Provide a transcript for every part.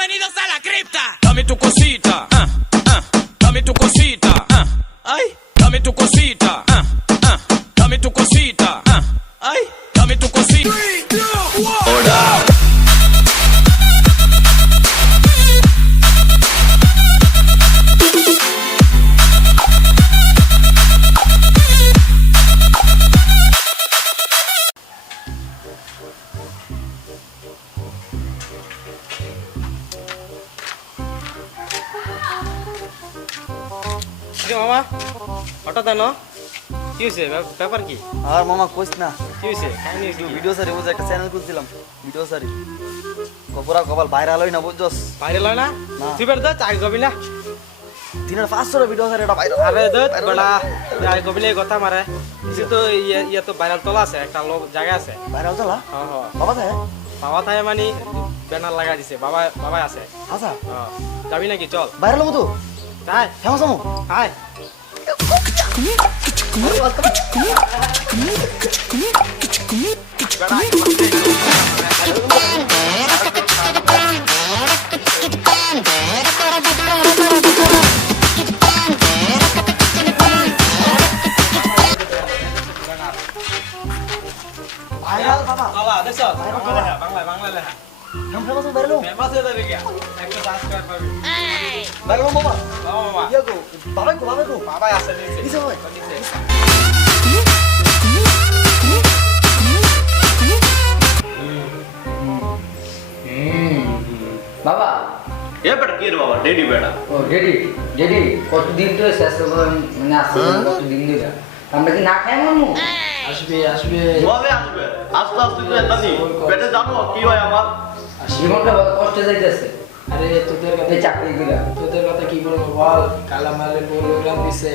Bienvenidos a la cripta. Dame tu cosita. ah, ah, Dame tu cosita. ah, Ay. Dame tu cosita. হঠাৎ এনো কি হয়েছে ব্যাপ- ব্যাপার কি? আর মামা কইস না। কি হয়েছে? ভিডিও সারি বুঝে একটা চ্যানেল খুলছিলাম ভিডিও সারি। কপরা কপাল ভাইরাল হই না বুঝছস? বাইরে লয় না? না। তুই বের দে চাই গবি না। দিনের পাঁচশো ভিডিও সারি এটা ভাইরাল আরে দে বড়া চাই এই কথা মারে। কিছু তো ইয়ে ইয়ে তো ভাইরাল তোলা আছে একটা লোক জায়গা আছে। ভাইরাল চলা হ্যাঁ হ্যাঁ বাবা তাই? বাবা তাই মানে ব্যানার লাগা দিছে বাবা বাবা আছে। আচ্ছা। হ্যাঁ যাবি নাকি? চল। ভাইরাল মতো তাই ফেমাস আমো হাই ভাইরাল বাবা বাবা দেখছ বাংলা লেখা পাবি ভাইরাল বাবা এ বেটা কি রে বাবা? ডেডি বেটা? ও ডেডি ডেডি কতদিন তো শেষ মানে আসছে কতদিন দিলা আমরা কি না খাই মামু আসবে? আসবে কবে আসবে? আস্তে আস্তে তো এটা নি পেটে জানো কি হয় আমার? জীবনটা বড় কষ্ট যাইতেছে? আরে তোদের কথা এই চাকরি গুলা তোদের কথা কি বলব? বল কালা মালে প্রোগ্রাম দিছে।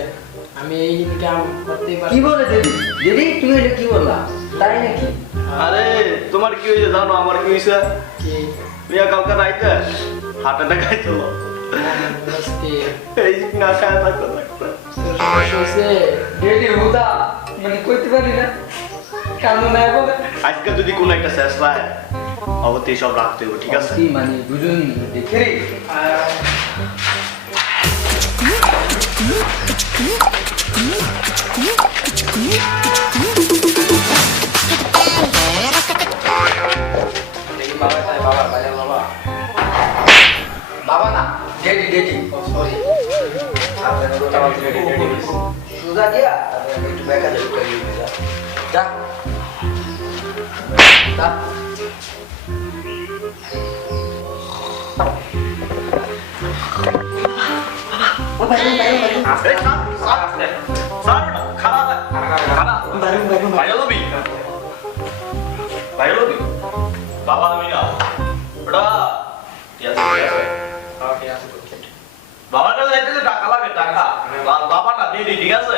আমি এই ইনকাম করতে পারি কি বলে ডেডি ডেডি তুমি এটা কি বললা? তাই নাকি? আরে তোমার কি হয়েছে জানো? আমার কি হয়েছে? কি? মিয়া কালকে রাইতে হার্ট অ্যাটাক বসতে এই না খায় থাকতে থাকতে হুদা মানে কইতে পারি না। কারণ না বলে। আজকে যদি কোনো একটা শেষ পায় অবশ্যই সব রাখতে হবে ঠিক আছে? মানে দুজন দেখে। রে বাবা তাই বাবা বাইরে বাবা বাবা না ডেডি ডেডি সরি সুদা দিয়া একটু বেকা যাবে যা। যা। এই স্যার স্যার স্যার খারাপ খারাপ ভাইরাল হবি ভাইরাল হবি বাবা আমি না বেটা ঠিক আছে ঠিক আছে বাবাটা যাইতে যে টাকা লাগে টাকা বা- বাবা না ডেডি ঠিক আছে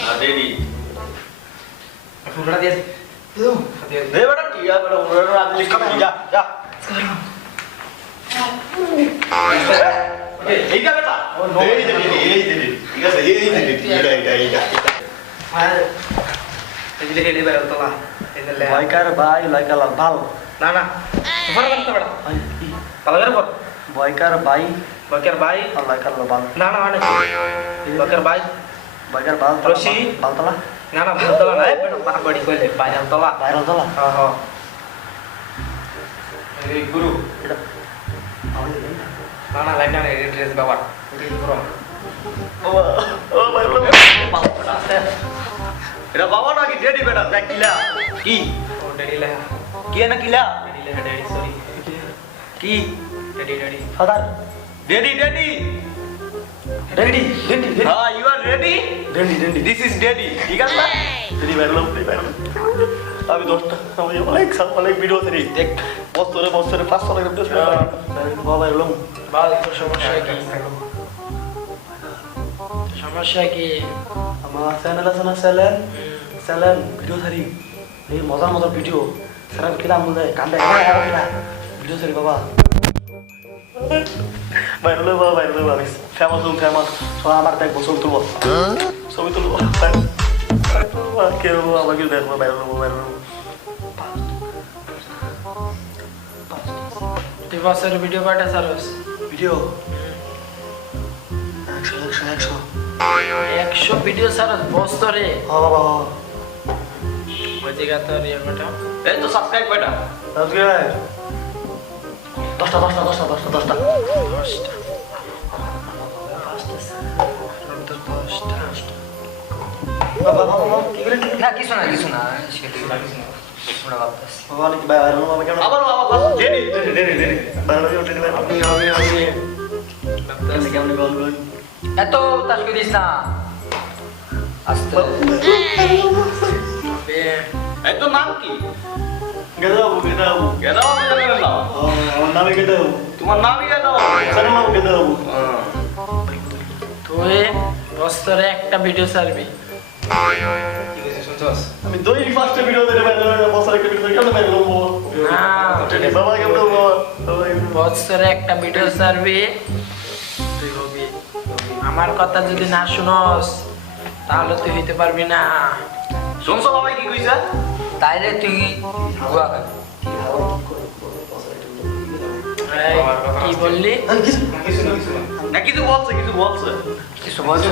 হ্যাঁ, ডেডি ফুলটা দিয়েছি দে বেটা ঠিক আছে বেটা ওরা রাত লিখে দিবি, যা যা এই, এইটা বেটা এই যে ডেডি এই যে ডেডি ঠিক আছে এই যে ডেডি এটা এটা এটা এই যে হেডে বাইরে তোলা এই যে লেখা ভাইকার ভাই লাইকালা ভালো না না সুপার করতে বেড়া পালাগের পর ভাইকার ভাই বকের ভাই আর লাইকালা ভালো না না মানে বকের ভাই ভাইকার ভালো রশি। ভালো তলা না না ভুল তোলা নাই বেটা বাড়ি কইলে বাইরে তোলা ভাইরাল তলা হ্যাঁ হ্যাঁ এই গুরু এটা আমি দেখি না লাইট না ড্রেস বাবা গুরু ও ও ভাই বাবা এটা বাবা নাকি ডেডি বেটা দেখ কিলা কি ও ডেডি লেখা কি না কিলা ডেডি লেখা ডেডি সরি কি daddy daddy father daddy daddy ready ready হ্যাঁ you are ready ready ready this is daddy ঠিক আছে ডেডি আমি দশটা আমি অনেক অনেক ভিডিও দেখ বছরে বছরে পাঁচশো টাকা ভিডিও বাবা বাইরলাম বল তোর সমস্যা কি? সমস্যা কি? আমার চ্যানেল আছে চ্যানেল? চ্যানেল ভিডিও সারি এই মজার মজার ভিডিও। সারা কিনা মনে কান্দে। ভিডিও সারি বাবা। বাইরলে বাবা বাইরলে বাবা ফেমাস হম ফেমাস সব আমার দেখ বছর তুলব ছবি তুলব কে রবো আমাকে দেখব বাইরলে বাইরলে তুই বছরের ভিডিও কয়টা ছাড়স ভিডিও? একশো একশো একশো। একশো ভিডিও বছরে হ বাবা হ বুঝিগা তোর কটা এই তো সাবস্ক্রাইব কয়টা আজকে দশটা দশটা দশটা দশটা দশটা। দশটা। দশটা বাবা বাবা বাবা কি করে না কিছু না কিছু না। গেদাও গেদাও তোমার নামই গেদাও সারা নাম গেদাবু তুই একটা ভিডিও ছাড়বি। আমি ভিডিও দিতে বছর একটা ভিডিও লোবো না কেমন বাবা বাবা বছরে একটা ভিডিও তুই হবি আমার কথা যদি না শুনস তাহলে তুই হইতে পারবি না শুনছো বাবা কি কইছে তাইলে তুই গুয়া কি বললি না কিছু বলছে কিছু বলছে কিছু বলছি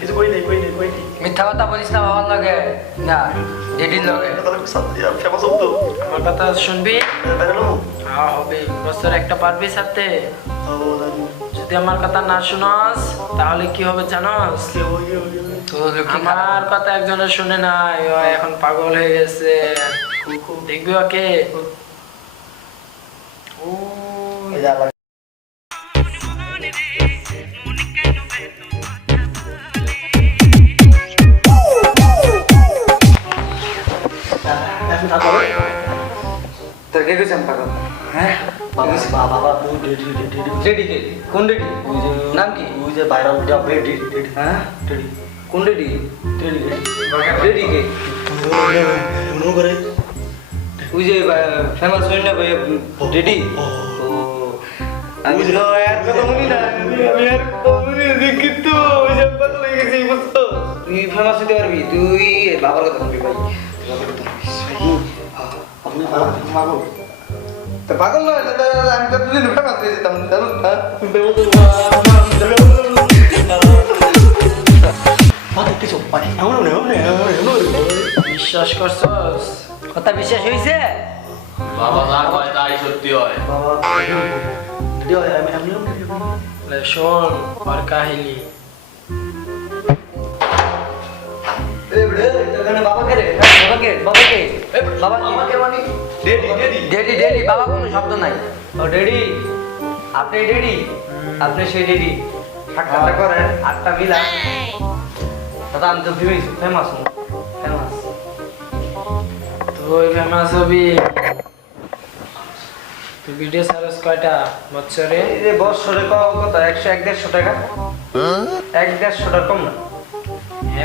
কিছু কই নেই কই নেই কই নেই। মিথ্যা কথা বলিস না বাবার লগে? না ডেডির লগে। আমার কথা শুনবি? হ্যাঁ হবে। বছর একটা পারবি ও জানি যদি আমার কথা না শুনস তাহলে কি হবে জানস? আমার কথা একজনে শুনে নাই। ও এখন পাগল হয়ে গেছে। দেখবি ওকে? ও তোর কে গেছেন পাগল। হ্যাঁ? বাবা তুই ডেডি ডেডি ডেডি কে কোন ডেডি যে নাম কি? ওই যে ভাইরাল ভিডিও ডেডি ডেডি হ্যাঁ? ডেডি কোন ডেডি ডেডি ডেডি কে? মনে করে ওই যে ফেমাস হই না ভাই ডেডি ও আমি তো আর কথা বলি না। আমি আর কথা বলি না। কিন্তু ওই যে কথা হয়ে গেছে বুঝছ তুই ফেমাস হতে পারবি। তুই বাবার কথা বলবি ভাই। বাবার কথা আপনি মাগো। তো পাগল নয় তো আমি তো তুই ফেমাস হয়ে জানো হ্যাঁ? বিশ্বাস কথা বিশ্বাস হয়েছে বাবা যা কয় তাই সত্যি হয়। শোন ওর কাহিনী। এখানে বাবা কে রে বাবা কে বাবা। আমাকে মানে? ডেডি ডেডি ডেডি ডেডি বাবা কোনো শব্দ নাই। ও ডেডি আপনি ডেডি আপনি সেই ডেডি সাক্ষাৎটা করেন আটটা মিলা। দাদা আমি তো ফেমাস ফেমাস ফেমাস তুই ফেমাস হবি। তুই ভিডিও ছাড়স কয়টা বছরে এই যে বছরে পাওয়া কত? একশো এক দেড়শো টাকা। এক দেড়শো টাকা কম না।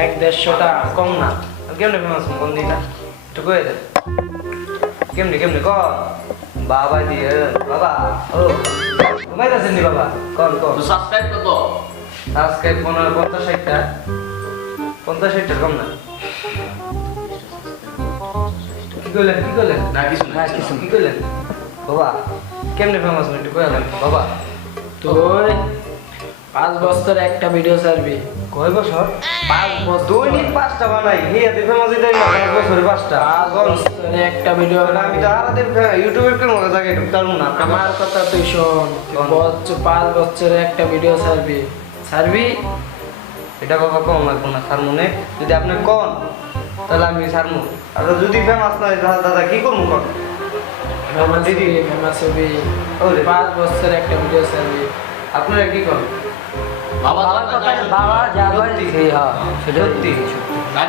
এক দেড়শোটা কম না। কেমনে ফেমাস কোন দিন না? একটু কয়ে দে কেমনে কেমনে? ক। বাবা দিয়ে বাবা। ও ঘুমাইতেছেন নি বাবা? কন কন তো সাবস্ক্রাইব কত আজকে পনেরো পঞ্চাশ ষাটটা। পঞ্চাশ ষাটটার কম না। কি করলেন কি করলেন? না কিছু না কিছু কি করলেন? বাবা কেমনে ফেমাস একটু কয়ে বাবা। তুই পাঁচ বছর একটা ভিডিও ছাড়বি। কয় বছর? পাঁচ বছর। দৈনিক পাঁচটা বানাই। ফেমাস এটাই না পাঁচ বছরে পাঁচটা। পাঁচ বছরে একটা ভিডিও আমি তো আরাদের ইউটিউবের কোনো মজা জায়গায় ঢুকতে পারব না আমার কথা তুই শোন। বছর পাঁচ বছরে একটা ভিডিও ছাড়বি। ছাড়বি? এটা বাবা কম লাগবো না স্যার মনে যদি আপনি কন তাহলে আমি সারমু আর যদি ফেমাস তাহলে দাদা কি করব কন? ফেমাস হবি ফেমাস হবি। পাঁচ বছরে একটা ভিডিও ছাড়বি। আপনারা কি করেন বাবার কথা বাবা যা বলে সেই হ্যাঁ সেটা সত্যি।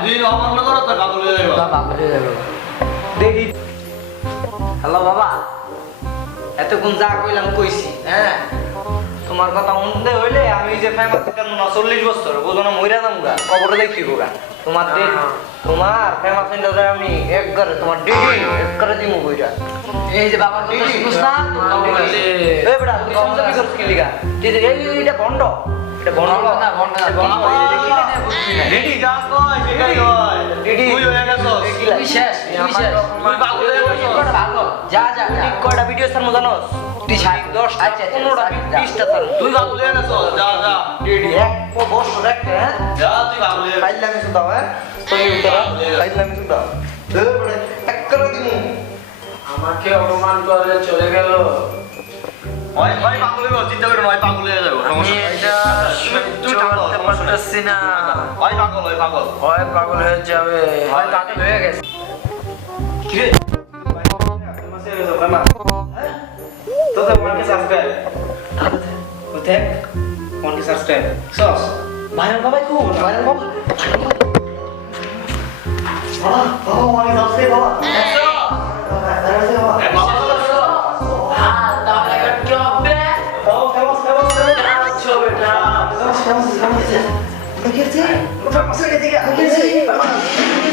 যদি অমান্য করো তো পাগল যাবে। বাবা যাবে। দেখি। হ্যালো বাবা এতক্ষণ যা কইলাম কইছি হ্যাঁ? তোমার কথা মনে হইলে আমি যে ফেমাস ছিলাম না চল্লিশ বছর বুঝো না মইরা যাম গা। কবরে দেখি গোগা তোমার তোমার ফেমাস ইন্ডারে আমি এক করে তোমার ডিডি এক করে দিমু কইরা এই যে বাবা ডিডি শুনছ না? এই বেটা তুই সমস্যা কি করছিস কি লিগা এই এইটা বন্ড যা কয় সেটাই হয়। ডিডি তুই হয়ে গেছস তুই শেষ তুই শেষ। তুই পাগল হয়ে গেছস যা যা কয়টা ভিডিও সার জানোস টি-শার্ট আচ্ছা, আচ্ছা, পনেরোটা যা। তুই পাগল হয়ে গেছো। যা যা। রেডি। এক ও বসো হ্যাঁ? যা তুই পাগল হয়ে পাইলামি হ্যাঁ? তুমি উত্তরা পাইলামি শুধাও। এক করে দিমু আমাকে অপমান করে চলে গেল। ওই পাগল হয়ে চিন্তা করো না ওই পাগল হয়ে যাব নেই। পারতেছি না। ওই পাগল ওই পাগল। হয় পাগল হয়ে যাবে। হয় পাগল। হয়ে গেছে। কিরে? মাসে গেছো কামা তো তো মনকে সাবস্ক্রাইব কোথায় মনকে সাবস্ক্রাইব সস ভাইরাল বাবা কো ভাইরাল বাবা? বাবা বাবা মানে সাবস্ক্রাইব বাবা? ডান্স ফেমাস ফেমাস ফেমাস দেখেছি